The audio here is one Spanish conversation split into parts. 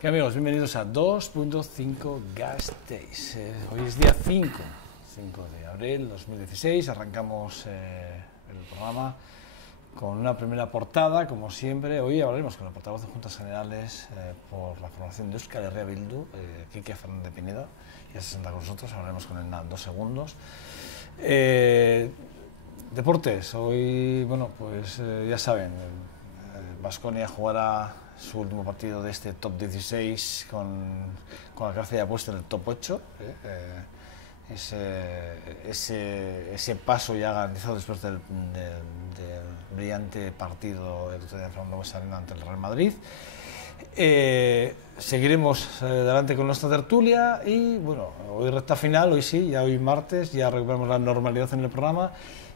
¿Qué amigos? Bienvenidos a 2.5 Gasteiz. Hoy es día 5 de abril 2016. Arrancamos el programa con una primera portada, como siempre. Hoy hablaremos con el portavoz de Juntas Generales por la formación de Euskal Herria Bildu, Quique Fernández Pinedo. Ya se sienta con nosotros, hablaremos con él en 2 segundos. Deportes. Hoy, bueno, pues ya saben, Baskonia jugará su último partido de este top 16 con la cabeza ya puesta en el top 8. Ese paso ya garantizado después del brillante partido el otro día de Fernando Buesa Arena ante el Real Madrid. Seguiremos adelante con nuestra tertulia y bueno, hoy recta final, hoy sí, ya hoy martes, ya recuperamos la normalidad en el programa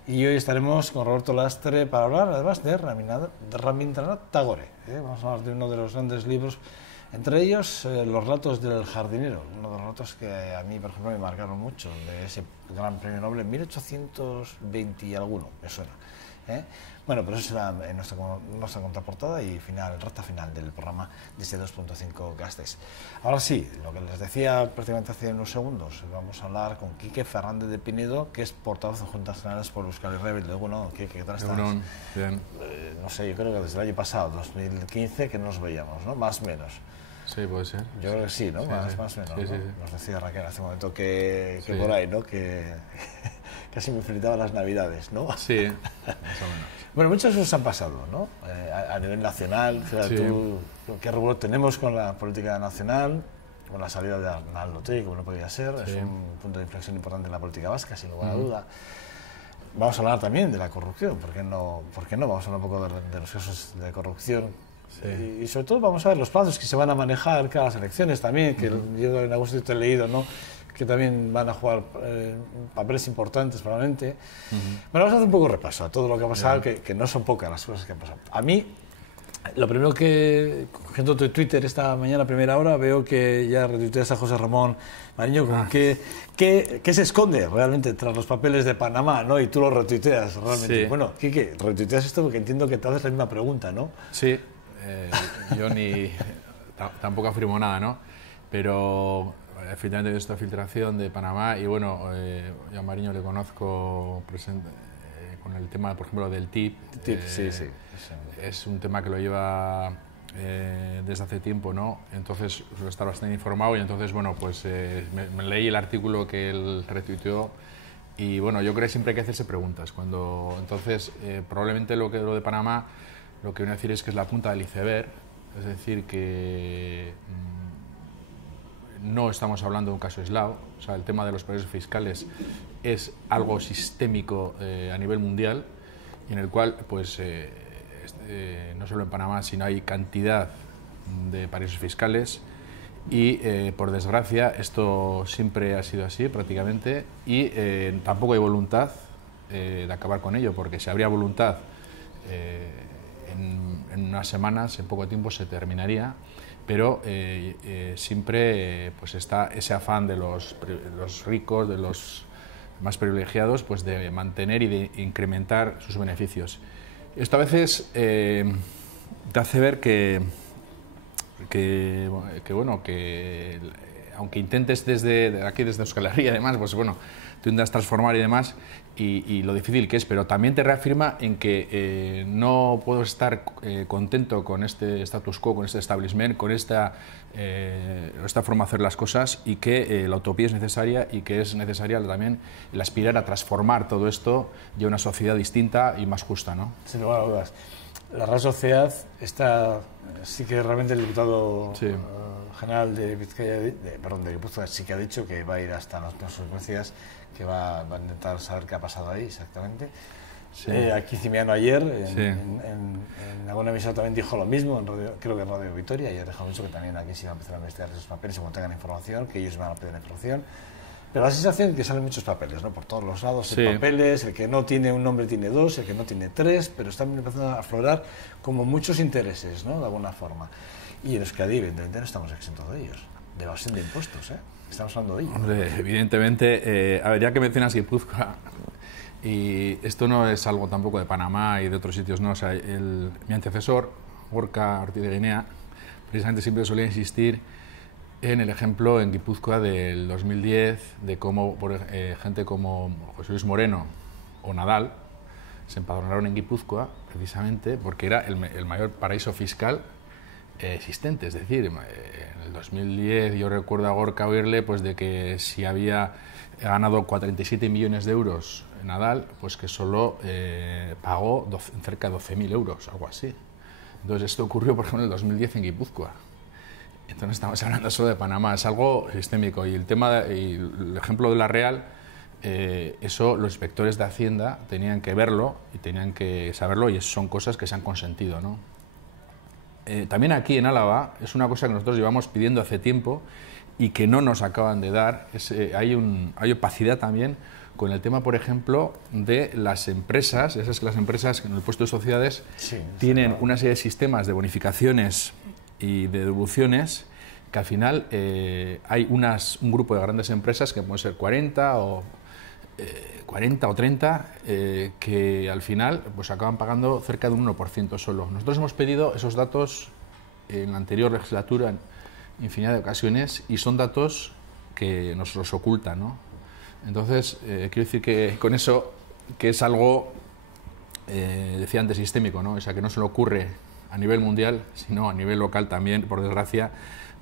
y hoy estaremos con Roberto Lastre para hablar además de Rabindranath Tagore. Vamos a hablar de uno de los grandes libros, entre ellos Los relatos del jardinero, uno de los relatos que a mí, por ejemplo, me marcaron mucho, de ese gran premio Nobel en 1820 y alguno, me suena. Bueno, pero eso será en nuestra contraportada y recta final del programa de este 2.5 Gasteiz. Ahora sí, lo que les decía prácticamente hace unos segundos, vamos a hablar con Quique Fernández de Pinedo, que es portavoz de Juntas Generales por Euskal Herria Bildu. Bueno, Quique, ¿qué tal estás? Bien. No sé, yo creo que desde el año pasado, 2015, que no nos veíamos, ¿no? Más o menos. Sí, puede ser. Yo creo que sí, ¿no? Sí, más o menos. sí, ¿no? sí. Nos decía Raquel hace un momento que por ahí, ¿no? Que casi me felicitaba las Navidades, ¿no? Sí, más o menos. Bueno, muchas cosas han pasado, ¿no? A nivel nacional, fíjate tú qué revuelo tenemos con la política nacional, con la salida de Arnaldo Otegi, como no podía ser, es un punto de inflexión importante en la política vasca, sin lugar a duda. Vamos a hablar también de la corrupción, ¿por qué no? Vamos a hablar un poco de los casos de corrupción. Sí. Y sobre todo vamos a ver los plazos que se van a manejar cada las elecciones también, que yo en agosto te he leído, ¿no? Que también van a jugar papeles importantes probablemente. Bueno, vamos a hacer un poco repaso a todo lo que ha pasado, que no son pocas las cosas que han pasado. A mí, lo primero que, cogiendo tu Twitter esta mañana a primera hora, veo que ya retuiteas a José Ramón Mariño, con ¿qué se esconde realmente tras los papeles de Panamá, ¿no? Y tú lo retuiteas realmente. Sí. Bueno, Quique, retuiteas esto porque entiendo que te haces la misma pregunta, ¿no? Sí, yo tampoco afirmo nada, ¿no? Pero efectivamente de esta filtración de Panamá y bueno, yo a Mariño le conozco con el tema, por ejemplo, del TIP. Sí. Es un tema que lo lleva desde hace tiempo, ¿no? Entonces suelo estar bastante informado y entonces, bueno, pues me leí el artículo que él retuiteó y bueno, yo creo que siempre hay que hacerse preguntas. Entonces, probablemente lo de Panamá, lo que viene a decir es que es la punta del iceberg, es decir, que no estamos hablando de un caso aislado, o sea, el tema de los paraísos fiscales es algo sistémico a nivel mundial y en el cual, pues, no solo en Panamá, sino hay cantidad de paraísos fiscales y, por desgracia, esto siempre ha sido así prácticamente y tampoco hay voluntad de acabar con ello, porque si habría voluntad, en unas semanas, en poco tiempo se terminaría. Pero siempre pues está ese afán de los ricos, de los más privilegiados, pues de mantener y de incrementar sus beneficios. Esto a veces te hace ver que aunque intentes desde Euskal Herria y demás, pues bueno, tú intentas transformar y demás, y lo difícil que es, pero también te reafirma en que no puedo estar contento con este status quo, con este establishment, con esta forma de hacer las cosas y que la utopía es necesaria y que es necesaria también el aspirar a transformar todo esto y a una sociedad distinta y más justa, ¿no? Sin lugar a dudas. La Real Sociedad está, sí que realmente el diputado general de Guipúzcoa sí que ha dicho que va a ir hasta las consecuencias, que va a intentar saber qué ha pasado ahí exactamente. Sí. Aquí Cimiano ayer en alguna emisora también dijo lo mismo, creo que en Radio Vitoria, y ha dejado mucho que también aquí se va a empezar a investigar esos papeles y cuando tengan información, que ellos van a pedir la información. Pero la sensación es que salen muchos papeles, ¿no? Por todos los lados, papeles, el que no tiene un nombre tiene 2, el que no tiene 3, pero están empezando a aflorar como muchos intereses, ¿no? De alguna forma. Y en Euskadi, evidentemente, no estamos exentos de ellos, de evasión de impuestos, ¿eh? Estamos hablando de ellos. Hombre, evidentemente, a ver, ya que mencionas Guipúzcoa, y esto no es algo tampoco de Panamá y de otros sitios, ¿no? O sea, mi antecesor, Gorka Ortiz de Guinea, precisamente siempre solía insistir en el ejemplo en Guipúzcoa del 2010, de cómo gente como José Luis Moreno o Nadal se empadronaron en Guipúzcoa precisamente porque era el mayor paraíso fiscal existente. Es decir, en el 2010 yo recuerdo a Gorka oírle pues, de que si había ganado 47 millones de euros Nadal, pues que solo pagó cerca de 12.000 euros, algo así. Entonces esto ocurrió, por ejemplo, en el 2010 en Guipúzcoa. Entonces estamos hablando solo de Panamá, es algo sistémico. Y el ejemplo de La Real, eso los inspectores de Hacienda tenían que verlo y tenían que saberlo, y son cosas que se han consentido, ¿no? También aquí en Álava es una cosa que nosotros llevamos pidiendo hace tiempo y que no nos acaban de dar. Hay opacidad también con el tema, por ejemplo, de las empresas. Esas que las empresas en el puesto de sociedades tienen una serie de sistemas de bonificaciones y de devoluciones que al final hay un grupo de grandes empresas que pueden ser 40 o 30 que al final pues acaban pagando cerca de un 1% solo. Nosotros hemos pedido esos datos en la anterior legislatura en infinidad de ocasiones y son datos que nos los ocultan, ¿no? Entonces, quiero decir que con eso, que es algo, decía antes, sistémico, ¿no? O sea, que no solo ocurre a nivel mundial, sino a nivel local también, por desgracia,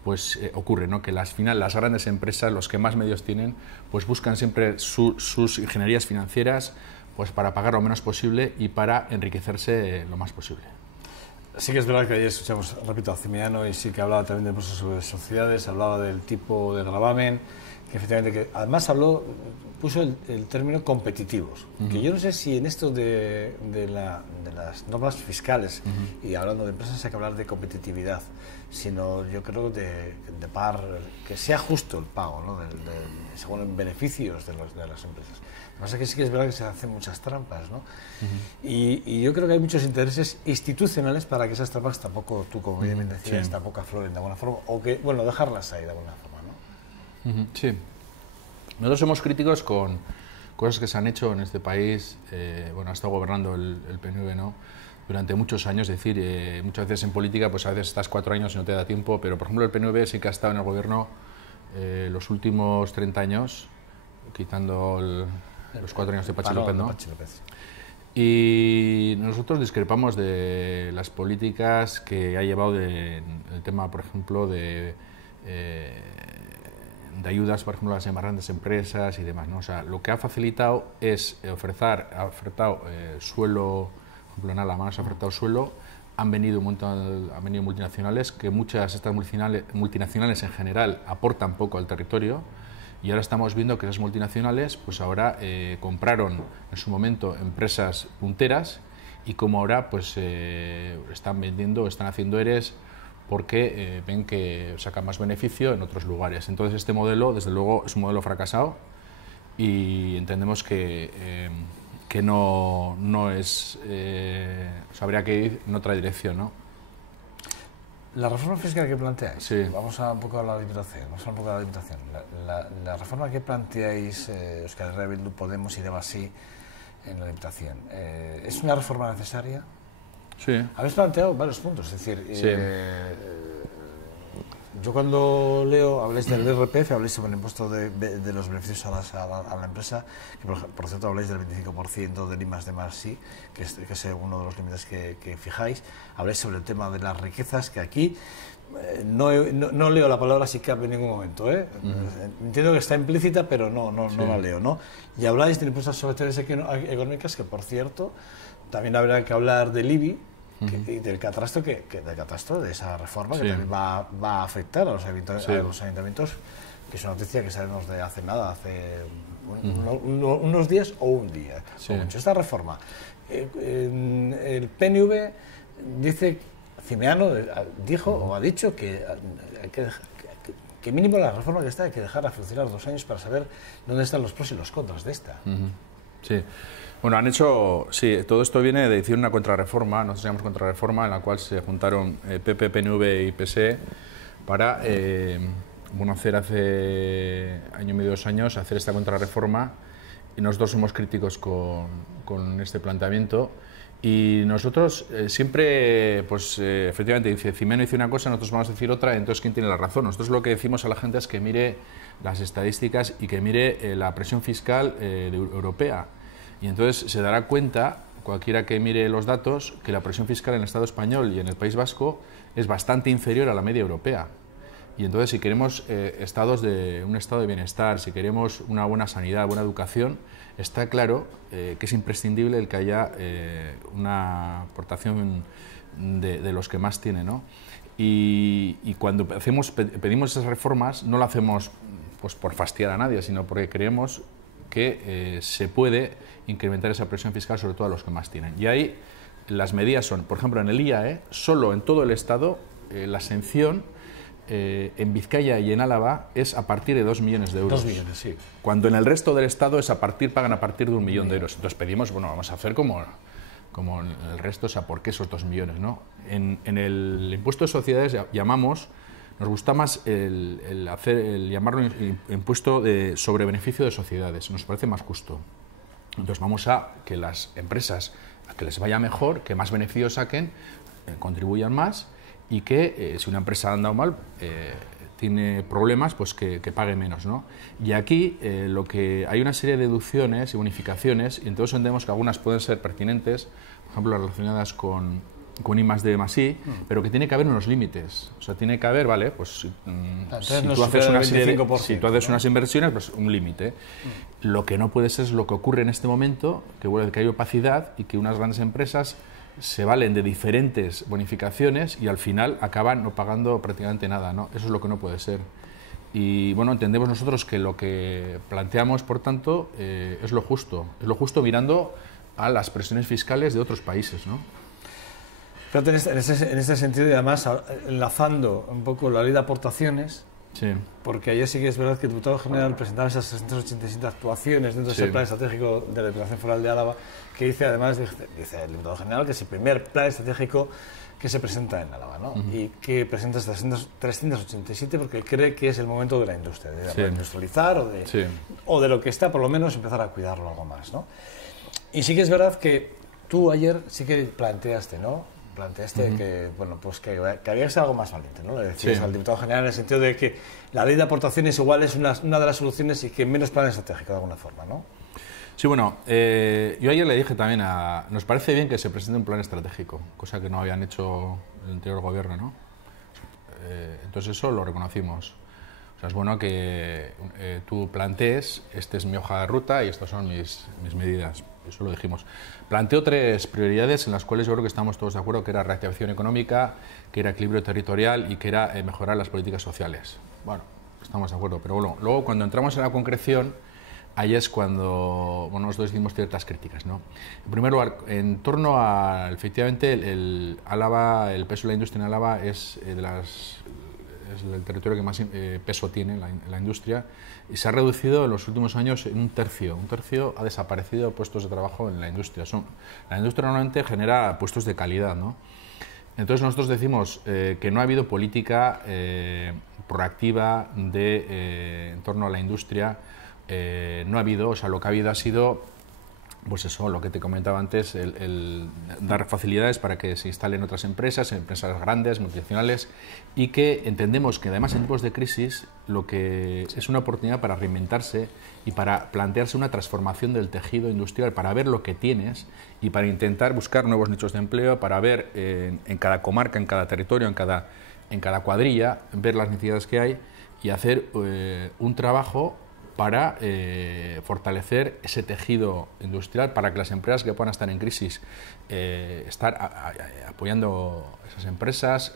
pues ocurre, ¿no? Que al final las grandes empresas, los que más medios tienen, pues buscan siempre sus ingenierías financieras pues para pagar lo menos posible y para enriquecerse lo más posible. Sí que es verdad que ayer escuchamos, repito, a Cimiano, y sí que hablaba también del proceso de sociedades, hablaba del tipo de gravamen, que efectivamente, además puso el término competitivos, que yo no sé si en esto de las normas fiscales, y hablando de empresas hay que hablar de competitividad, sino yo creo que sea justo el pago, ¿no? Según beneficios de las empresas. Lo que pasa es que sí que es verdad que se hacen muchas trampas, ¿no? Y yo creo que hay muchos intereses institucionales para que esas trampas tampoco, tú como bien decías, tampoco afloren de alguna forma, o que, bueno, dejarlas ahí de alguna forma, ¿no? Sí. Nosotros somos críticos con cosas que se han hecho en este país. Bueno, ha estado gobernando el PNV, ¿no? Durante muchos años, es decir, muchas veces en política, pues a veces estás 4 años y no te da tiempo, pero por ejemplo el PNV sí que ha estado en el gobierno los últimos 30 años, quitando los 4 años de Patxi López, ¿no? Y nosotros discrepamos de las políticas que ha llevado el tema, por ejemplo, de ayudas, por ejemplo, a las grandes empresas y demás, ¿no? O sea, lo que ha facilitado es ha ofertado suelo, por ejemplo, en Álava se ha ofertado suelo, han venido multinacionales, que muchas de estas multinacionales en general aportan poco al territorio, y ahora estamos viendo que esas multinacionales pues ahora compraron en su momento empresas punteras, y como ahora pues están haciendo EREs porque ven que sacan más beneficio en otros lugares. Entonces este modelo, desde luego, es un modelo fracasado y entendemos que no es... habría que ir en otra dirección, ¿no? La reforma fiscal que planteáis, sí. Vamos a un poco a la Diputación. La reforma que planteáis, Euskal Herria Bildu, Podemos y Devasí en la Diputación, ¿es una reforma necesaria? Sí. Habéis planteado varios puntos, es decir, sí. Yo cuando leo, habléis del IRPF, habléis sobre el impuesto de los beneficios a la empresa, que por cierto habléis del 25% del I+D+I, que es uno de los límites que fijáis, habléis sobre el tema de las riquezas, que aquí no leo la palabra SICAP en ningún momento, entiendo que está implícita, pero no la leo, ¿no? Y habláis del impuesto sobre actividades económicas, que por cierto, también habrá que hablar del IBI, y del catastro de esa reforma, que también va a afectar a los ayuntamientos, que es una noticia que sabemos de hace unos días o un día. Esta reforma, el PNV dice, Cimiano dijo o ha dicho que mínimo la reforma que está hay que dejarla funcionar 2 años para saber dónde están los pros y los contras de esta. Sí. Bueno, todo esto viene de decir una contrarreforma, nosotros llamamos contrarreforma, en la cual se juntaron PP, PNV y PSE para, hacer hace año y medio, 2 años, hacer esta contrarreforma, y nosotros somos críticos con este planteamiento, Y nosotros siempre, pues efectivamente, dice Cimeno dice una cosa, nosotros vamos a decir otra, entonces ¿quién tiene la razón? Nosotros lo que decimos a la gente es que mire las estadísticas y que mire la presión fiscal europea. Y entonces se dará cuenta, cualquiera que mire los datos, que la presión fiscal en el Estado español y en el País Vasco es bastante inferior a la media europea. Y entonces si queremos un estado de bienestar, si queremos una buena sanidad, buena educación, está claro que es imprescindible el que haya una aportación de los que más tienen, ¿no? Y cuando pedimos esas reformas, no lo hacemos pues, por fastidiar a nadie, sino porque creemos que se puede incrementar esa presión fiscal, sobre todo a los que más tienen. Y ahí las medidas son, por ejemplo, en el IAE, solo en todo el Estado, la exención en Vizcaya y en Álava es a partir de 2 millones de euros. 2 millones, sí. Cuando en el resto del Estado pagan a partir de 1 millón de euros. Entonces pedimos, bueno, vamos a hacer como el resto, o sea, ¿por qué esos 2 millones? ¿No? En el impuesto de sociedades nos gusta más el llamarlo impuesto sobre beneficio de sociedades, nos parece más justo. Entonces vamos a que las empresas, a que les vaya mejor, que más beneficios saquen, contribuyan más, y que si una empresa anda mal, tiene problemas, pues que pague menos, ¿no? Y aquí hay una serie de deducciones y bonificaciones, y entonces entendemos que algunas pueden ser pertinentes, por ejemplo, relacionadas con I+D+I, pero que tiene que haber unos límites. O sea, tiene que haber, vale, pues si tú haces unas inversiones, pues un límite. Lo que no puede ser es lo que ocurre en este momento, que hay opacidad y que unas grandes empresas se valen de diferentes bonificaciones y al final acaban no pagando prácticamente nada, ¿no? Eso es lo que no puede ser. Y bueno, entendemos nosotros que lo que planteamos, por tanto, es lo justo mirando a las presiones fiscales de otros países, ¿no? Pero en este sentido, y además enlazando un poco la ley de aportaciones, sí, porque ayer sí que es verdad que el diputado general presentaba esas 687 actuaciones dentro de ese plan estratégico de la Diputación Foral de Álava, que dice además, dice el diputado general, que es el primer plan estratégico que se presenta en Álava, ¿no? Y que presenta estas 387 porque cree que es el momento de la industria, de industrializar o de lo que está, por lo menos empezar a cuidarlo algo más, ¿no? Y sí que es verdad que tú ayer sí que planteaste, ¿no? Que, bueno, pues que había que ser algo más valiente, ¿no? Le decías al diputado general en el sentido de que la ley de aportaciones igual es una de las soluciones y que menos plan estratégico de alguna forma, ¿no? Sí, bueno, yo ayer le dije también nos parece bien que se presente un plan estratégico, cosa que no habían hecho el anterior gobierno, ¿no? Entonces eso lo reconocimos. O sea, es bueno que tú plantees, esta es mi hoja de ruta y estas son mis medidas. Eso lo dijimos. Planteo 3 prioridades en las cuales yo creo que estamos todos de acuerdo, que era reactivación económica, que era equilibrio territorial y que era mejorar las políticas sociales. Bueno, estamos de acuerdo, pero bueno, luego cuando entramos en la concreción, ahí es cuando nosotros hicimos ciertas críticas, ¿no? En primer lugar, en torno a, efectivamente, el peso de la industria en Álava es el territorio que más peso tiene la industria y se ha reducido en los últimos años en un tercio. Un tercio ha desaparecido puestos de trabajo en la industria. La industria normalmente genera puestos de calidad, ¿no? Entonces nosotros decimos que no ha habido política proactiva en torno a la industria. No ha habido, o sea, lo que ha habido ha sido, pues eso, lo que te comentaba antes, el dar facilidades para que se instalen otras empresas grandes, multinacionales, y que entendemos que además en tiempos de crisis lo que es una oportunidad para reinventarse y para plantearse una transformación del tejido industrial, para ver lo que tienes y para intentar buscar nuevos nichos de empleo, para ver en cada comarca, en cada territorio, en cada cuadrilla, ver las necesidades que hay y hacer un trabajo para fortalecer ese tejido industrial, para que las empresas que puedan estar en crisis estar apoyando a esas empresas,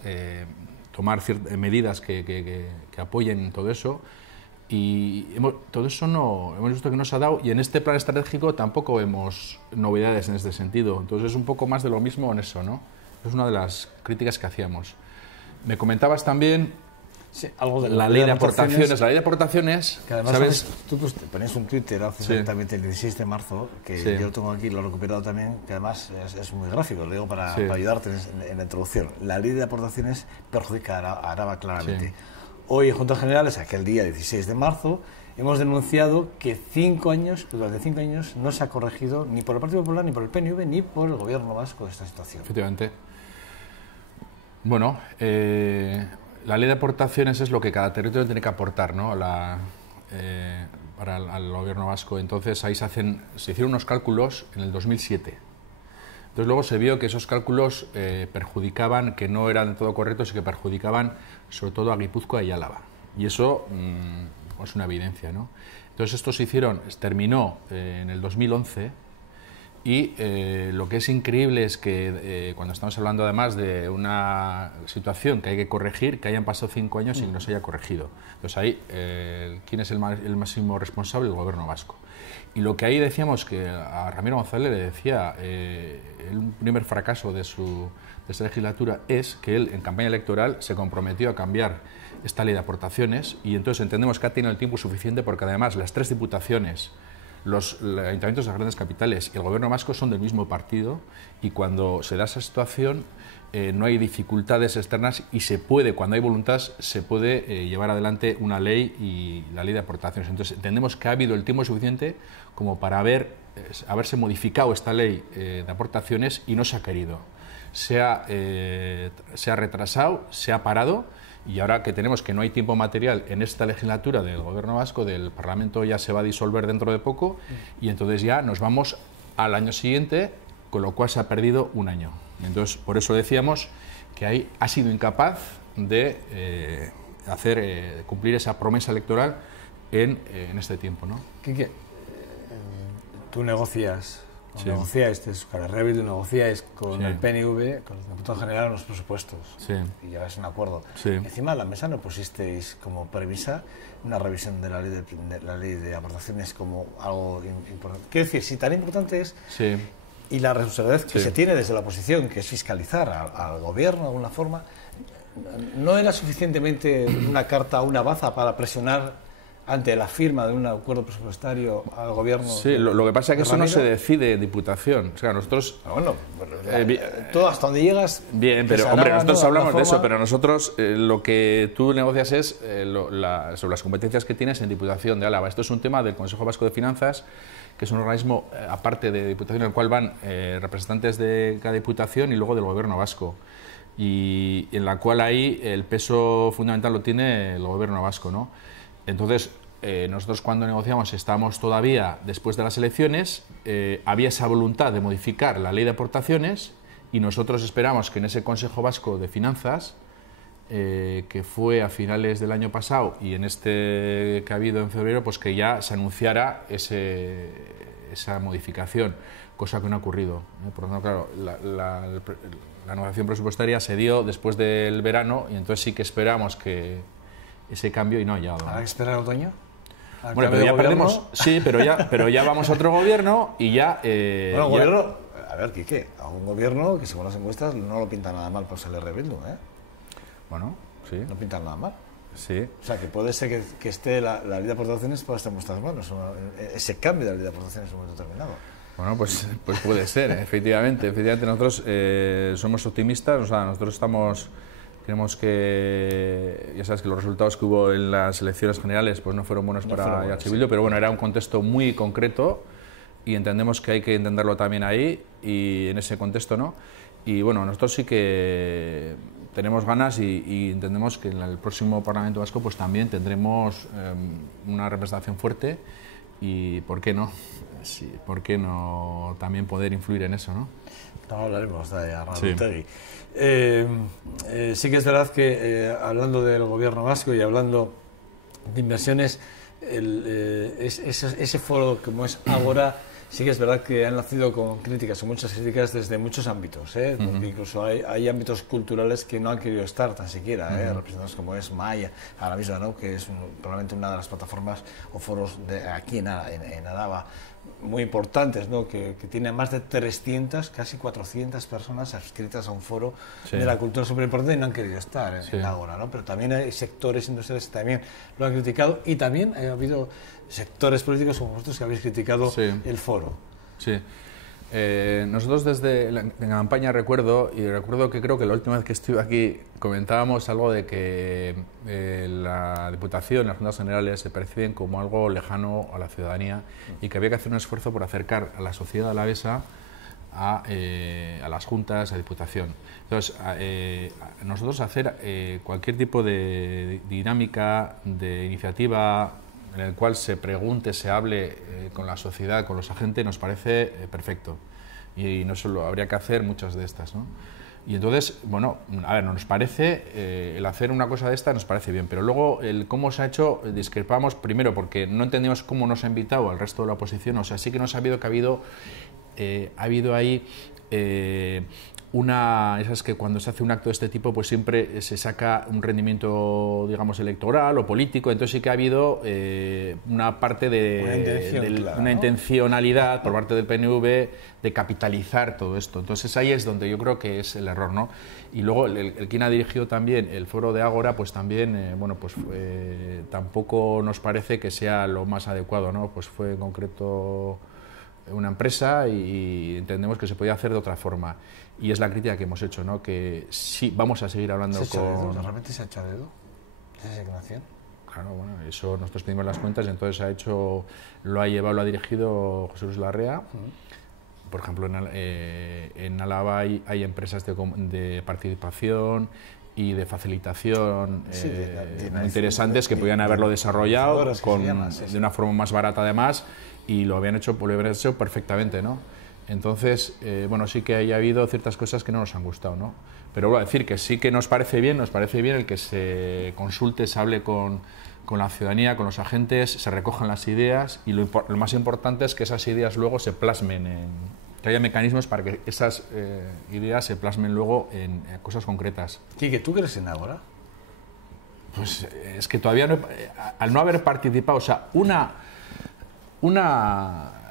tomar medidas que apoyen todo eso. Y todo eso hemos visto que no se ha dado, y en este plan estratégico tampoco vemos novedades en este sentido. Entonces es un poco más de lo mismo en eso, ¿no? Es una de las críticas que hacíamos. Me comentabas también algo de la ley de aportaciones. La ley de aportaciones, que además, ¿sabes? Tú ponías un Twitter hace exactamente el 16 de marzo, que yo lo tengo aquí, lo he recuperado también, que además es muy gráfico, lo digo para ayudarte en la introducción. La ley de aportaciones perjudica a Araba claramente. hoy en Juntas Generales, aquel día 16 de marzo, hemos denunciado que durante 5 años no se ha corregido ni por el Partido Popular, ni por el PNV, ni por el Gobierno vasco esta situación. Efectivamente. Bueno, la ley de aportaciones es lo que cada territorio tiene que aportar, ¿no? Para al Gobierno vasco. Entonces ahí se hicieron unos cálculos en el 2007. Entonces luego se vio que esos cálculos perjudicaban, que no eran de todo correctos y que perjudicaban sobre todo a Guipúzcoa y Álava. Y eso es una evidencia, ¿no? Entonces esto terminó en el 2011 y lo que es increíble es que cuando estamos hablando además de una situación que hay que corregir, que hayan pasado 5 años y que no se haya corregido. Entonces ahí, ¿quién es el máximo responsable? El Gobierno vasco. Y lo que ahí decíamos que a Ramiro González le decía, el primer fracaso de esta legislatura es que él en campaña electoral se comprometió a cambiar esta ley de aportaciones y entonces entendemos que ha tenido el tiempo suficiente porque además las 3 diputaciones, los ayuntamientos de las grandes capitales y el Gobierno vasco son del mismo partido y cuando se da esa situación no hay dificultades externas y se puede, cuando hay voluntad, se puede llevar adelante una ley y la ley de aportaciones. Entonces entendemos que ha habido el tiempo suficiente como para haberse modificado esta ley de aportaciones y no se ha querido. Se ha retrasado, se ha parado y ahora que tenemos que no hay tiempo material en esta legislatura del Gobierno vasco, del Parlamento ya se va a disolver dentro de poco y entonces ya nos vamos al año siguiente, con lo cual se ha perdido un año. Entonces, por eso decíamos que ahí ha sido incapaz de cumplir esa promesa electoral en este tiempo, ¿no? Quique, tú negociáis desde Euskal Herria Bildu, negociáis con el PNV, con el diputado general, los presupuestos y llegáis a un acuerdo. Encima de la mesa no pusisteis como premisa una revisión de la ley de aportaciones como algo importante. Quiero decir, si tan importante es y la responsabilidad que se tiene desde la oposición, que es fiscalizar al gobierno de alguna forma, ¿no era suficientemente una carta, una baza para presionar ante la firma de un acuerdo presupuestario al gobierno? Sí, lo que pasa es que eso no se decide en Diputación. O sea, nosotros... Todo hasta donde llegas... Bien, pero hombre, nosotros hablamos de eso, pero nosotros lo que tú negocias es sobre las competencias que tienes en Diputación de Álava. Esto es un tema del Consejo Vasco de Finanzas, que es un organismo aparte de Diputación, en el cual van representantes de cada Diputación y luego del Gobierno vasco. Y en la cual ahí el peso fundamental lo tiene el Gobierno vasco, ¿no? Entonces, nosotros cuando negociamos estábamos todavía después de las elecciones, había esa voluntad de modificar la ley de aportaciones y nosotros esperamos que en ese Consejo Vasco de Finanzas, que fue a finales del año pasado y en este que ha habido en febrero, pues que ya se anunciara esa modificación, cosa que no ha ocurrido. Por lo tanto, claro, la negociación presupuestaria se dio después del verano y entonces sí que esperamos que ese cambio y no ha llegado. ¿Habrá que esperar al otoño? Bueno, pero ya perdemos. Sí, pero ya vamos a otro gobierno y ya... bueno, gobierno... A ver, Quique, a un gobierno que según las encuestas no lo pinta nada mal por ser Bildu, ¿eh? Bueno, sí. No pinta nada mal. Sí. O sea, que puede ser que esté la ley de aportaciones pueda estar en vuestras manos, ese cambio de la ley de aportaciones en un momento determinado. Bueno, pues puede ser, efectivamente. Nosotros somos optimistas, o sea, nosotros creemos que, ya sabes que los resultados que hubo en las elecciones generales pues no fueron buenos para EH Bildu, pero bueno, era un contexto muy concreto y entendemos que hay que entenderlo también ahí y en ese contexto, ¿no? Y bueno, nosotros sí que tenemos ganas y entendemos que en el próximo Parlamento Vasco pues también tendremos una representación fuerte y ¿por qué no? Sí, ¿por qué no también poder influir en eso, no? No hablaremos de Arnaldo. Sí que es verdad que hablando del gobierno vasco y hablando de inversiones, ese foro como es Agora, sí que es verdad que han nacido con muchas críticas desde muchos ámbitos, porque incluso hay ámbitos culturales que no han querido estar tan siquiera, representados como es Maya, ahora mismo, ¿no? Que es probablemente una de las plataformas o foros de aquí en Álava muy importantes, ¿no? Que tiene más de 300, casi 400 personas adscritas a un foro de la cultura súper importante y no han querido estar en Ágora, ¿no? Pero también hay sectores industriales que también lo han criticado y también ha habido sectores políticos como vosotros que habéis criticado el foro. Sí. Nosotros desde la campaña recuerdo que creo que la última vez que estuve aquí comentábamos algo de que la Diputación y las Juntas Generales se perciben como algo lejano a la ciudadanía y que había que hacer un esfuerzo por acercar a la sociedad alavesa a las juntas, a Diputación. Entonces, nosotros hacer cualquier tipo de dinámica, de iniciativa en el cual se pregunte, se hable con la sociedad, con los agentes, nos parece perfecto. Y no solo habría que hacer muchas de estas, ¿no? Y entonces, bueno, a ver, nos parece, el hacer una cosa de esta nos parece bien, pero luego el cómo se ha hecho, discrepamos primero porque no entendimos cómo nos ha invitado al resto de la oposición, o sea, sí que nos ha habido que ha habido ahí esas que cuando se hace un acto de este tipo pues siempre se saca un rendimiento, digamos, electoral o político, entonces sí que ha habido una parte una intencionalidad por parte del PNV de capitalizar todo esto, entonces ahí es donde yo creo que es el error, ¿no? Y luego el quien ha dirigido también el foro de Ágora pues también, bueno, pues tampoco nos parece que sea lo más adecuado, ¿no? Pues fue en concreto una empresa y entendemos que se podía hacer de otra forma. Y es la crítica que hemos hecho, ¿no? Que sí, vamos a seguir hablando con... ¿Realmente se ha hecho a dedo esa asignación? Claro, bueno, eso nosotros pedimos las cuentas y entonces lo ha llevado, lo ha dirigido José Luis Larrea. Por ejemplo, en Álava hay empresas de participación y de facilitación interesantes que podían haberlo desarrollado de una forma más barata además, y lo habían hecho perfectamente, ¿no? Entonces, bueno, sí que haya habido ciertas cosas que no nos han gustado, ¿no? Pero voy a decir que sí que nos parece bien el que se consulte, se hable con la ciudadanía, con los agentes, se recojan las ideas y lo más importante es que esas ideas luego se plasmen que haya mecanismos para que esas ideas se plasmen luego en cosas concretas. Quique, ¿tú crees en Ágora? Pues es que todavía al no haber participado, o sea,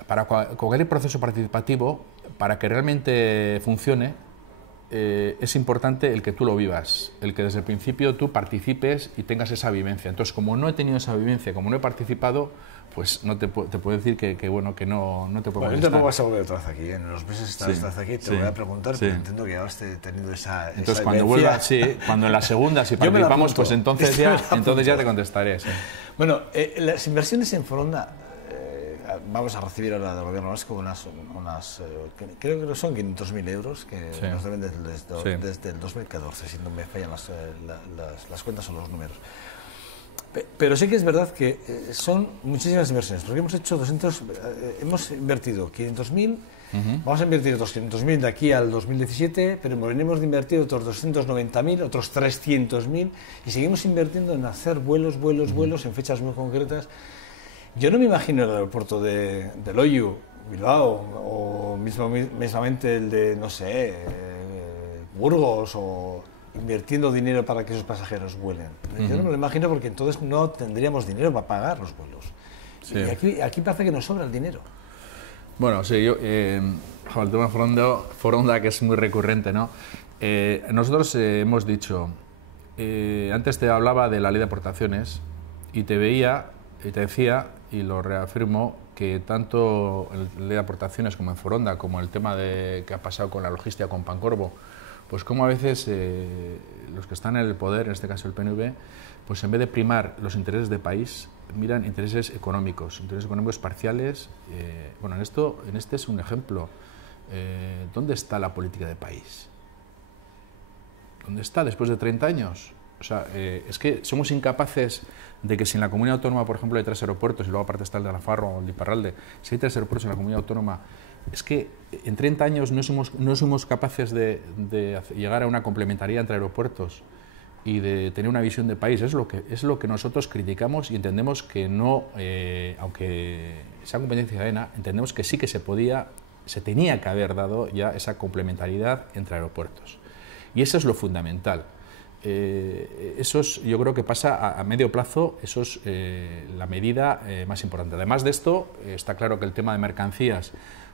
para cualquier proceso participativo, para que realmente funcione, es importante el que tú lo vivas, el que desde el principio tú participes y tengas esa vivencia. Entonces, como no he tenido esa vivencia, como no he participado, pues no te puedo decir que bueno, que no te puedo contestar. Yo tampoco vas a volver otra vez aquí, en los meses que estás aquí, te voy a preguntar, pero entiendo que ya has tenido esa entonces, cuando vuelva, cuando en la segunda, si participamos, pues entonces ya te contestaré. Sí. Bueno, las inversiones en Foronda, vamos a recibir ahora del Gobierno vasco unas creo que son 500.000 euros que nos deben desde el 2014, si no me fallan las cuentas o los números. Pero sí que es verdad que son muchísimas inversiones, porque hemos invertido 500.000, vamos a invertir 200.000 de aquí al 2017, pero venimos de invertir otros 290.000, otros 300.000, y seguimos invirtiendo en hacer vuelos en fechas muy concretas. Yo no me imagino el aeropuerto de Loiu, Bilbao, o mismamente el de, no sé, Burgos, o invirtiendo dinero para que esos pasajeros vuelen. Yo no me lo imagino porque entonces no tendríamos dinero para pagar los vuelos. Sí. Y aquí parece que nos sobra el dinero. Bueno, sí, el tema Foronda, que es muy recurrente, ¿no? Nosotros hemos dicho, antes te hablaba de la ley de aportaciones y te decía, y lo reafirmo, que tanto en la ley de aportaciones como en Foronda, como el tema que ha pasado con la logística con Pancorbo, pues como a veces los que están en el poder, en este caso el PNV, pues en vez de primar los intereses de país, miran intereses económicos parciales. Bueno, en este es un ejemplo. ¿Dónde está la política de país? ¿Dónde está después de 30 años? O sea, es que somos incapaces de que si en la comunidad autónoma, por ejemplo, hay 3 aeropuertos, y luego aparte está el de Nafarroa o el de Iparralde, si hay 3 aeropuertos en la comunidad autónoma, es que en 30 años no somos capaces de llegar a una complementariedad entre aeropuertos y de tener una visión de país. Es lo que nosotros criticamos y entendemos que no, aunque sea competencia ajena, entendemos que sí que se tenía que haber dado ya esa complementariedad entre aeropuertos. Y eso es lo fundamental. Yo creo que pasa a medio plazo, eso es la medida más importante. Además de esto, está claro que el tema de mercancías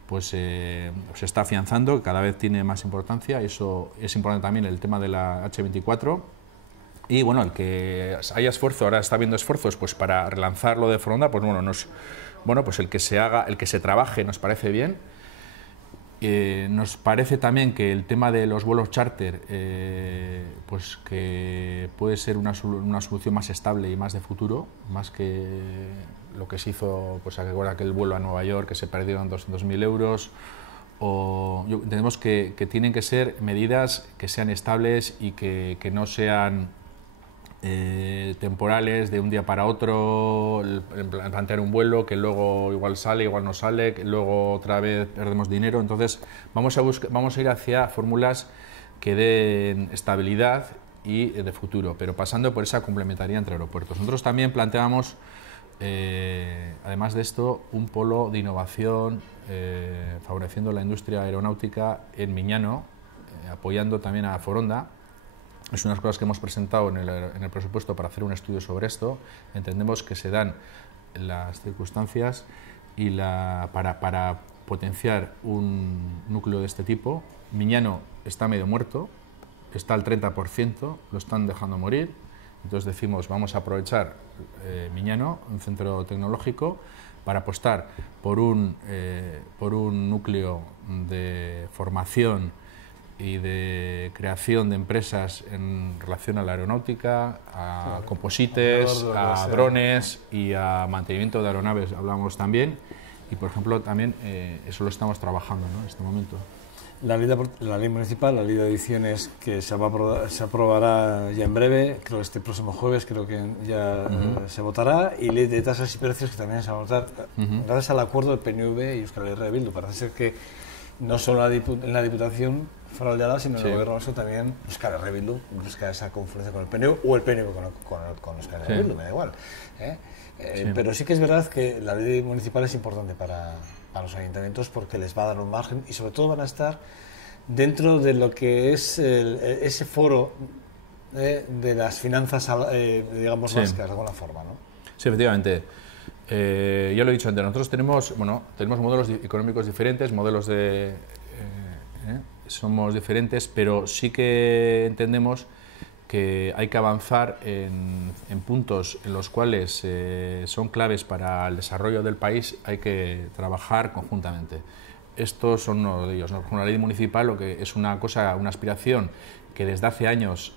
pues se está afianzando, cada vez tiene más importancia. Eso es importante también el tema de la H24. Y bueno, el que haya esfuerzo, ahora está habiendo esfuerzos pues para relanzar lo de Foronda, pues bueno, pues el que se trabaje nos parece bien. Nos parece también que el tema de los vuelos charter pues que puede ser una solución más estable y más de futuro, más que lo que se hizo, pues aquel vuelo a Nueva York que se perdieron 200.000 euros. Entendemos que tienen que ser medidas que sean estables y que no sean temporales de un día para otro, plantear un vuelo que luego igual sale, igual no sale, que luego otra vez perdemos dinero. Entonces vamos a ir hacia fórmulas que den estabilidad y de futuro, pero pasando por esa complementariedad entre aeropuertos. Nosotros también planteamos, además de esto, un polo de innovación favoreciendo la industria aeronáutica en Miñano, apoyando también a Foronda. Es una de las cosas que hemos presentado en el presupuesto para hacer un estudio sobre esto. Entendemos que se dan las circunstancias y para potenciar un núcleo de este tipo. Miñano está medio muerto, está al 30%, lo están dejando morir. Entonces decimos, vamos a aprovechar Miñano, un centro tecnológico, para apostar por un núcleo de formación y de creación de empresas en relación a la aeronáutica, a composites, a drones y a mantenimiento de aeronaves, hablamos también, y por ejemplo también eso lo estamos trabajando, ¿no?, en este momento. La ley municipal, la ley de ediciones que se aprobará ya en breve, creo que este próximo jueves creo que ya se votará, y ley de tasas y precios que también se va a votar gracias al acuerdo del PNV y Euskal Herria Bildu. Parece ser que no solo en la Diputación Foral de Álava, sino en el Gobierno vasco también Euskal Herria Bildu busca esa confluencia con el PNV o el PNV con Euskal Herria Bildu, me da igual. Pero sí que es verdad que la ley municipal es importante para los ayuntamientos porque les va a dar un margen y sobre todo van a estar dentro de lo que es ese foro de las finanzas, digamos, vascas, de alguna forma, ¿no? Sí, efectivamente. Ya lo he dicho antes, nosotros tenemos modelos económicos diferentes, somos diferentes, pero sí que entendemos que hay que avanzar en puntos en los cuales son claves para el desarrollo del país, hay que trabajar conjuntamente. Estos son uno de ellos, ¿no? Una ley municipal, lo que es una aspiración que desde hace años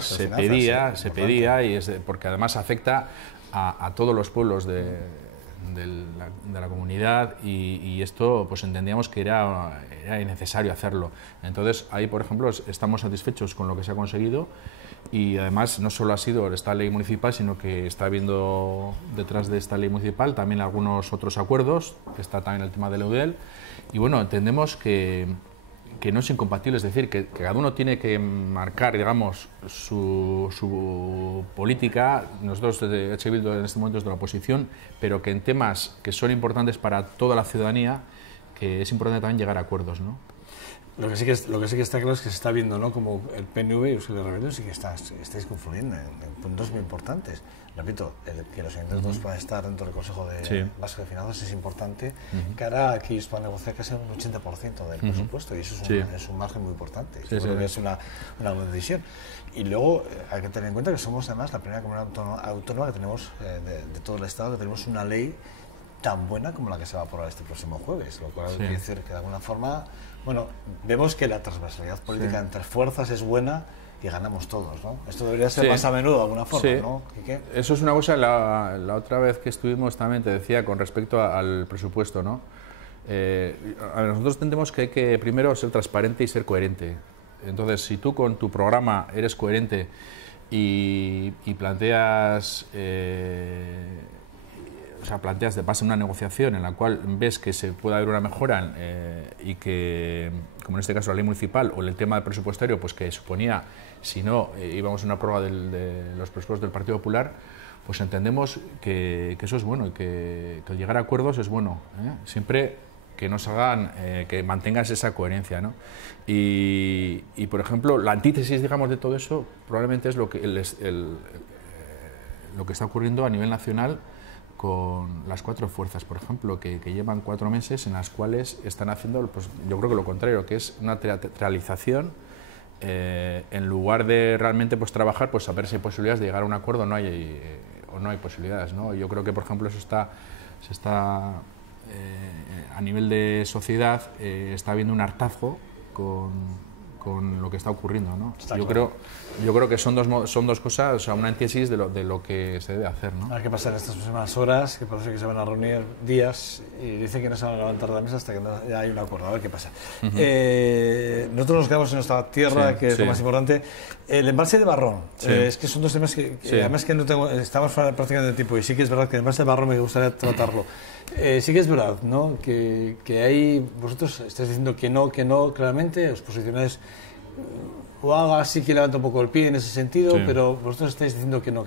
se pedía, y porque además afecta a todos los pueblos de la comunidad y esto pues entendíamos que era innecesario hacerlo. Entonces ahí, por ejemplo, estamos satisfechos con lo que se ha conseguido y además no solo ha sido esta ley municipal, sino que está habiendo detrás de esta ley municipal también algunos otros acuerdos, está también el tema del EUDEL y bueno, entendemos que no es incompatible, es decir, que cada uno tiene que marcar, digamos, su política. Nosotros desde H. Bildu en este momento es de la oposición, pero que en temas que son importantes para toda la ciudadanía, que es importante también llegar a acuerdos, ¿no? Lo que sí que está claro es que se está viendo, ¿no?, como el PNV y Euskal Herria Bildu sí que estáis confluyendo en puntos muy importantes. Repito, que los ayuntamientos puedan estar dentro del Consejo Vasco de Finanzas es importante, que hará que ellos puedan negociar casi un 80% del presupuesto, y eso es un margen muy importante. Creo que es una buena decisión. Y luego hay que tener en cuenta que somos además la primera comunidad autónoma que tenemos de todo el Estado, que tenemos una ley tan buena como la que se va a aprobar este próximo jueves, lo cual quiere decir que de alguna forma, bueno, vemos que la transversalidad política entre fuerzas es buena y ganamos todos, ¿no? Esto debería ser más a menudo de alguna forma, ¿no? Eso es una cosa, la otra vez que estuvimos también te decía con respecto al presupuesto, ¿no? Nosotros entendemos que hay que primero ser transparente y ser coherente. Entonces, si tú con tu programa eres coherente y planteas planteas de base una negociación en la cual ves que se puede haber una mejora y que, como en este caso la ley municipal o el tema presupuestario, pues que suponía, si no íbamos a una prórroga de los presupuestos del Partido Popular, pues entendemos que eso es bueno y que llegar a acuerdos es bueno, siempre que nos hagan, que mantengas esa coherencia, ¿no? Y por ejemplo, la antítesis, digamos, de todo eso probablemente es lo que está ocurriendo a nivel nacional con las cuatro fuerzas, por ejemplo, que llevan 4 meses en las cuales están haciendo, pues, yo creo que lo contrario, que es una teatralización, en lugar de realmente pues trabajar, pues saber si hay posibilidades de llegar a un acuerdo o no hay posibilidades, ¿no? Yo creo que, por ejemplo, eso se está a nivel de sociedad está habiendo un hartazgo con lo que está ocurriendo, ¿no? Yo creo que son dos cosas, o sea, una antítesis de lo que se debe hacer, ¿no? Hay que pasar estas próximas horas, que parece que se van a reunir días y dicen que no se van a levantar de la mesa hasta que no haya un acuerdo. A ver qué pasa. Nosotros nos quedamos en nuestra tierra, que es lo más importante. El embalse de Barrón, es que son dos temas que además que estamos fuera prácticamente de tiempo, y sí que es verdad que el embalse de Barrón me gustaría tratarlo. Sí que es verdad, ¿no? Que hay, vosotros estáis diciendo que no, claramente, os posicionáis, o haga sí que levanta un poco el pie en ese sentido, pero vosotros estáis diciendo que no.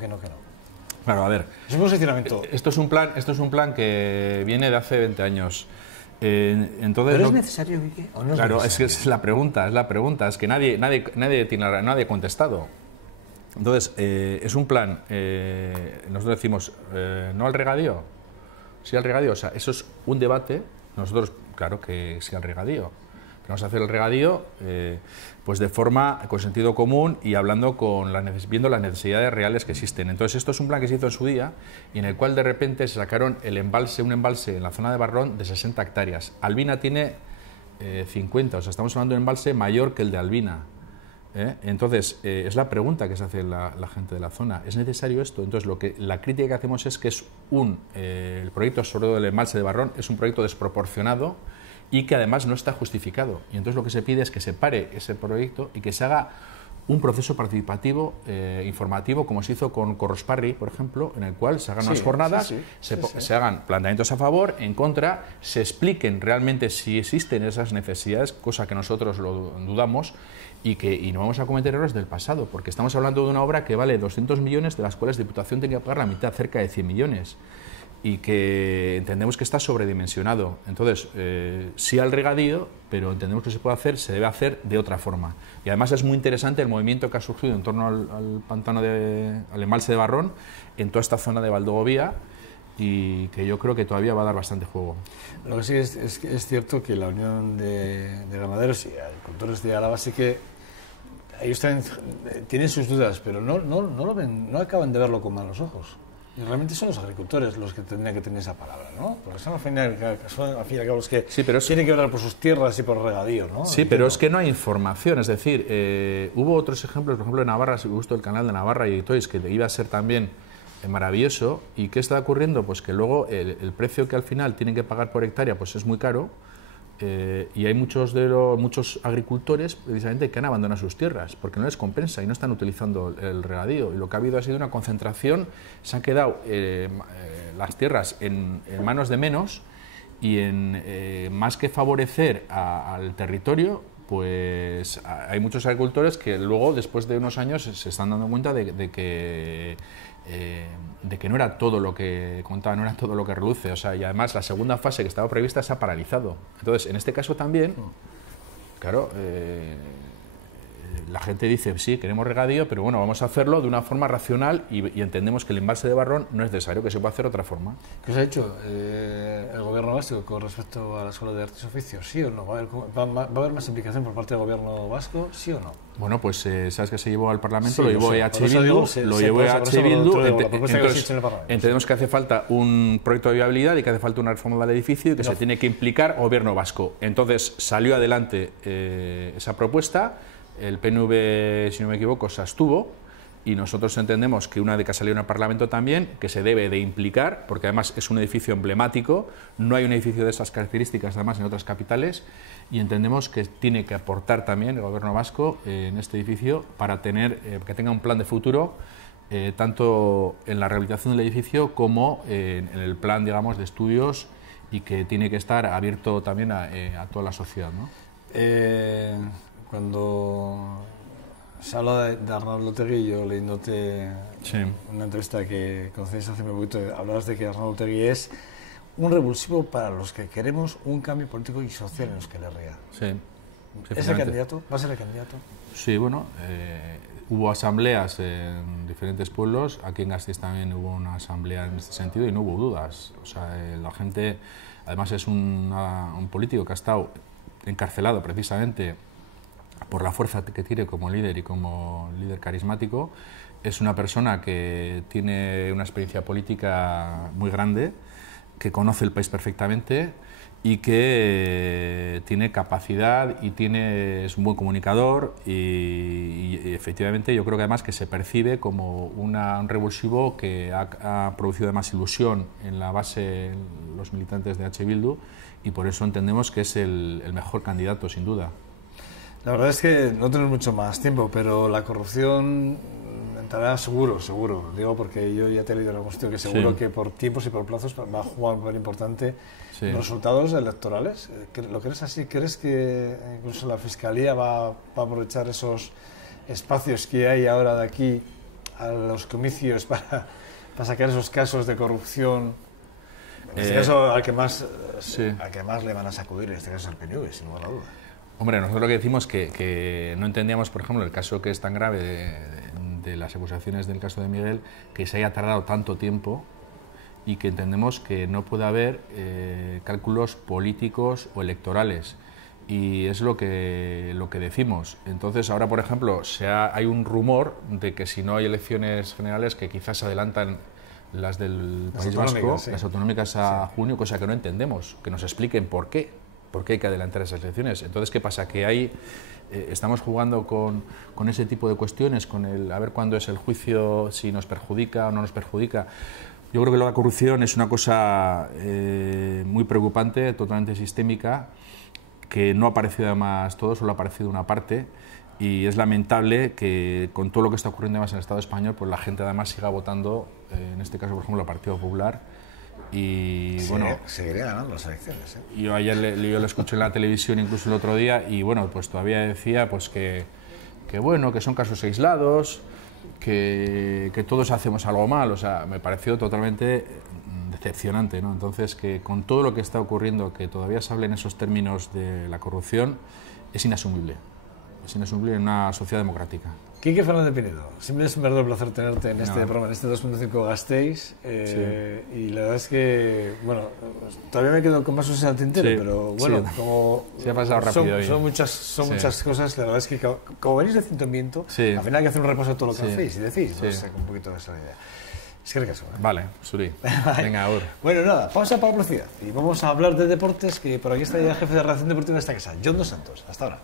Claro, a ver. Es un posicionamiento. Esto es un plan que viene de hace 20 años. Entonces, ¿Pero es necesario, Quique? ¿O no es claro, necesario? es la pregunta, es que nadie ha contestado. Entonces, es un plan, nosotros decimos, no al regadío, sí al regadío, o sea, eso es un debate, nosotros, claro que sí al regadío. Vamos a hacer el regadío pues de forma con sentido común y hablando viendo las necesidades reales que existen. Entonces esto es un plan que se hizo en su día y en el cual de repente se sacaron un embalse en la zona de Barrón de 60 hectáreas. Albina tiene 50, o sea, estamos hablando de un embalse mayor que el de Albina. Entonces, es la pregunta que se hace la gente de la zona. ¿Es necesario esto? Entonces, la crítica que hacemos es que es el proyecto sobre todo del embalse de Barrón es un proyecto desproporcionado y que además no está justificado. Y entonces lo que se pide es que se pare ese proyecto y que se haga un proceso participativo, informativo, como se hizo con Corrosparri, por ejemplo, en el cual se hagan unas jornadas, se hagan planteamientos a favor, en contra, se expliquen realmente si existen esas necesidades, cosa que nosotros lo dudamos, y no vamos a cometer errores del pasado, porque estamos hablando de una obra que vale 200 millones, de las cuales Diputación tenía que pagar la mitad, cerca de 100 millones. Y que entendemos que está sobredimensionado. Entonces, sí al regadío, pero entendemos que se debe hacer de otra forma. Y además es muy interesante el movimiento que ha surgido en torno al pantano al embalse de Barrón, en toda esta zona de Valdogovía, y que yo creo que todavía va a dar bastante juego. Lo que sí es cierto que la Unión de Ganaderos y Agricultores de Álava sí que ellos tienen sus dudas, pero no lo ven, no acaban de verlo con malos ojos. Y realmente son los agricultores los que tendrían que tener esa palabra, ¿no? Porque son al fin y al cabo los que tienen que hablar por sus tierras y por regadío, ¿no? Sí, pero es que no hay información. Es decir, hubo otros ejemplos, por ejemplo en Navarra, si gustó el canal de Navarra y Tois, que iba a ser también maravilloso. ¿Y qué está ocurriendo? Pues que luego el precio que al final tienen que pagar por hectárea pues es muy caro. Y hay muchos agricultores precisamente que han abandonado sus tierras porque no les compensa y no están utilizando el regadío, y lo que ha habido ha sido una concentración, se han quedado las tierras en manos de menos, y más que favorecer al territorio, pues hay muchos agricultores que luego, después de unos años, se están dando cuenta de que no era todo lo que contaba, no era todo lo que reluce, o sea, y además la segunda fase que estaba prevista se ha paralizado. Entonces, en este caso también, claro, la gente dice, sí, queremos regadío, pero bueno, vamos a hacerlo de una forma racional y entendemos que el embalse de Barrón no es necesario, que se puede hacer de otra forma. ¿Qué os ha dicho el gobierno vasco con respecto a la Escuela de Artes y Oficios? ¿Sí o no? ¿Va a haber más implicación por parte del gobierno vasco? ¿Sí o no? Bueno, pues sabes que se llevó al Parlamento, Sí, lo llevó EH Bildu, entonces entendemos que hace falta un proyecto de viabilidad y que hace falta una reforma del edificio y que se tiene que implicar gobierno vasco. Entonces salió adelante esa propuesta, el PNV, si no me equivoco, se abstuvo, y nosotros entendemos que una vez que ha salido en el Parlamento también, que se debe de implicar, porque además es un edificio emblemático, no hay un edificio de esas características además en otras capitales, y entendemos que tiene que aportar también el gobierno vasco en este edificio para que tenga un plan de futuro, tanto en la rehabilitación del edificio como en el plan, digamos, de estudios, y que tiene que estar abierto también a toda la sociedad, ¿no? Cuando se habla de Arnaldo Otegi, yo leyéndote una entrevista que conocéis hace muy poquito, hablabas de que Arnaldo Otegi es un revulsivo para los que queremos un cambio político y social en Euskal Herria. Sí. ¿Es el candidato? ¿Va a ser el candidato? Sí, bueno, hubo asambleas en diferentes pueblos, aquí en Gasteiz también hubo una asamblea en este sentido y no hubo dudas. O sea, la gente, además es un político que ha estado encarcelado precisamente por la fuerza que tiene como líder y como líder carismático. Es una persona que tiene una experiencia política muy grande, que conoce el país perfectamente y que tiene capacidad y es un buen comunicador y efectivamente yo creo que además que se percibe como un revulsivo que ha producido además ilusión en la base, en los militantes de H. Bildu, y por eso entendemos que es el mejor candidato, sin duda. La verdad es que no tenemos mucho más tiempo, pero la corrupción entrará seguro, digo porque yo ya te he leído la cuestión, que seguro que por tiempos y por plazos va a jugar un papel importante en los resultados electorales. ¿Lo crees así? ¿Crees que incluso la Fiscalía va a aprovechar esos espacios que hay ahora de aquí a los comicios para sacar esos casos de corrupción? En este caso, al que más le van a sacudir, en este caso, es el PNV, sin lugar a duda. Hombre, nosotros lo que decimos que no entendíamos, por ejemplo, el caso que es tan grave de las acusaciones del caso de Miguel, que se haya tardado tanto tiempo, y que entendemos que no puede haber cálculos políticos o electorales. Y es lo que decimos. Entonces, ahora, por ejemplo, hay un rumor de que si no hay elecciones generales, que quizás se adelantan las del País Vasco, las autonómicas a junio, cosa que no entendemos, que nos expliquen por qué hay que adelantar esas elecciones. Entonces, ¿qué pasa? Que estamos jugando con ese tipo de cuestiones, a ver cuándo es el juicio, si nos perjudica o no nos perjudica. Yo creo que la corrupción es una cosa muy preocupante, totalmente sistémica, que no ha aparecido además todo, solo ha aparecido una parte, y es lamentable que con todo lo que está ocurriendo además en el Estado español, pues la gente además siga votando, en este caso, por ejemplo, al Partido Popular. Y bueno, seguiría ganando las elecciones. Yo ayer yo lo escuché en la televisión, incluso el otro día, y bueno, pues todavía decía pues que son casos aislados, que todos hacemos algo mal. O sea, me pareció totalmente decepcionante, ¿no? Entonces, que con todo lo que está ocurriendo, que todavía se hable en esos términos de la corrupción, es inasumible. Es inasumible en una sociedad democrática. Quique Fernández Pinedo, siempre es un verdadero placer tenerte en este programa, en este 2.5 Gasteiz. Y la verdad es que, bueno, todavía me quedo con más cosas al tintero, pero bueno, como se ha pasado rápido son muchas cosas, la verdad es que como venís de Ciento en Viento, al final hay que hacer un repaso de todo lo que hacéis y decís, no sé, un poquito de esa idea. Es que caso. Vale, Suri. Venga, ahora. Bueno, nada, vamos a velocidad y vamos a hablar de deportes, que por aquí está ya el jefe de redacción deportiva de esta casa, Jon Dos Santos. Hasta ahora.